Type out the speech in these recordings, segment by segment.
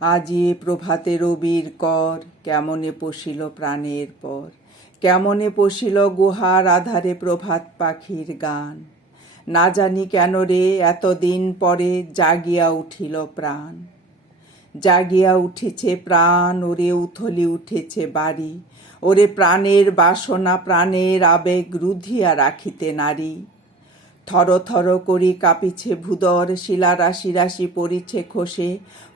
আজি প্রভাতে রবির কর, কেমনে পশিল প্রাণের পর, কেমনে পশিল গুহার আধারে প্রভাত পাখির গান। না জানি কেন রে এতদিন পরে জাগিয়া উঠিল প্রাণ। জাগিয়া উঠেছে প্রাণ, ওরে উথলি উঠেছে বাড়ি, ওরে প্রাণের বাসনা প্রাণের আবেগ রুধিয়া রাখিতে নারী। থর থর করি কাঁপিছে ভূদর, শিলা রাশি রাশি পড়িছে খসে,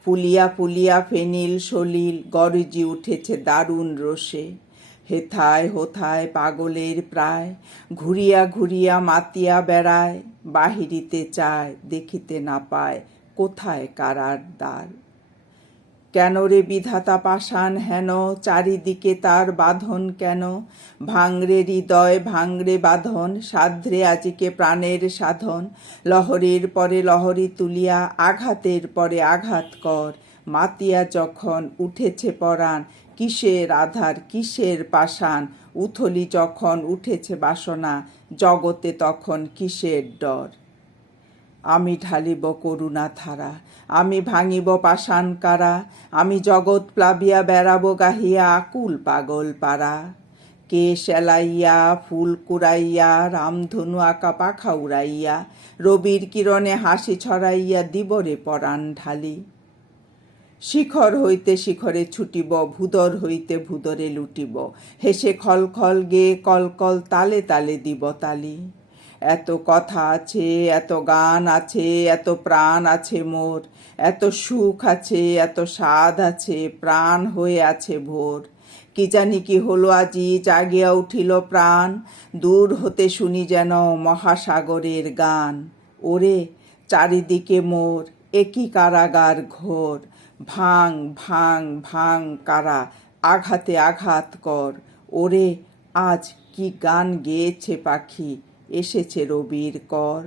ফুলিয়া ফুলিয়া ফেনিল সলিল গরজি উঠেছে দারুণ রোষে। হেথায় হোথায় পাগলের প্রায়, ঘুরিয়া ঘুরিয়া মাতিয়া বেড়ায়, বাহিরিতে চায় দেখিতে না পায় কোথায় কারার দ্বার। কেন রে বিধাতা পাষাণ হেন, চারিদিকে তার বাঁধন কেন? ভাঙরে হৃদয় ভাঙরে বাঁধন, সাধ্রে আজিকে প্রাণের সাধন। লহরীর পরে লহরী তুলিয়া আঘাতের পরে আঘাত কর। মাতিয়া যখন উঠেছে পরাণ, কিসের আধার কিসের পাষাণ। উথলি যখন উঠেছে বাসনা, জগতে তখন কিসের ডর। আমি ঢালিব করুণা ধারা, আমি ভাঙিব পাষাণ কারা, আমি জগৎ প্লাবিয়া বেড়াবো গাহিয়া আকুল পাগল পারা। কে সেলাইয়া ফুল কুড়াইয়া, রামধনু আঁকা পাখা উড়াইয়া, রবির কিরণে হাসি ছড়াইয়া দিবরে পরাণ ঢালি। শিখর হইতে শিখরে ছুটিব, ভূদর হইতে ভূদরে লুটিব, হেসে খল খল গেয়ে কলকল তালে তালে দিব তালি। এত কথা আছে, এত গান আছে, এত প্রাণ আছে মোর, এত সুখ আছে, এত স্বাদ আছে, প্রাণ হয়ে আছে ভোর। কি জানি কি হলো আজি জাগিয়া উঠিল প্রাণ, দূর হতে শুনি যেন মহাসাগরের গান। ওরে চারিদিকে মোর একই কারাগার ঘোর, ভাঙ ভাঙ ভাঙ কারা, আঘাতে আঘাত কর। ওরে আজ কি গান গেয়েছে পাখি, এসেছে রবির কর।